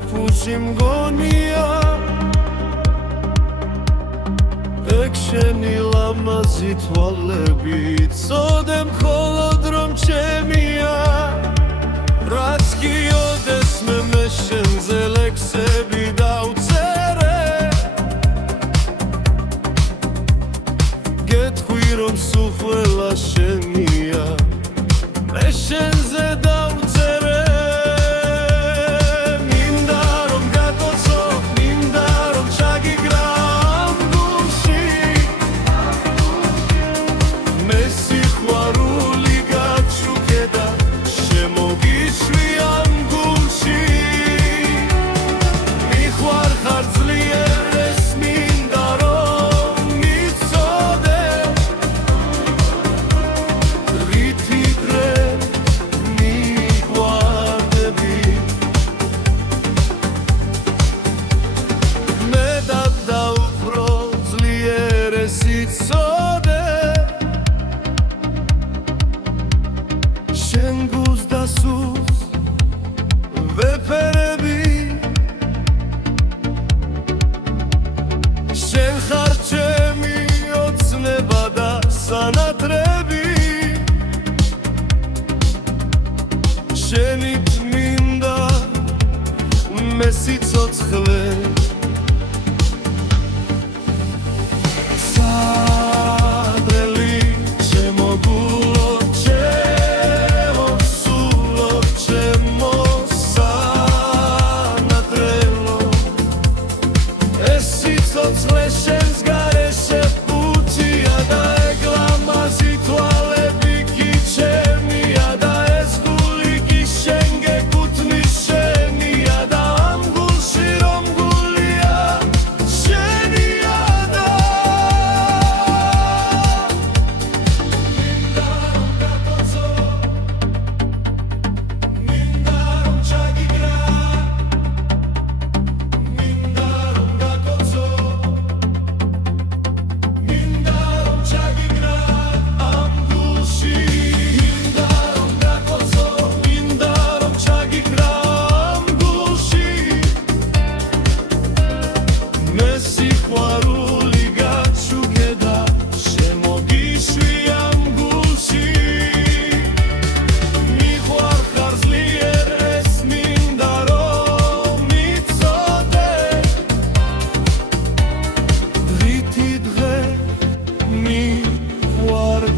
ფუში მგონია ეგ შენი ლამაზი თვალები წოდე მხოლოდ რომ ჩემია რაც გიოდეს მე შენზე ლექსები დავწერე გეტყვი რომ სულ ყველა შენია მე შენზე დავწერე შენ გულს და სულს ვეფერები შენ ხარ ჩემი ოცნება და სანათლები შენით მინდა მე სიცოცხლე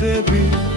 baby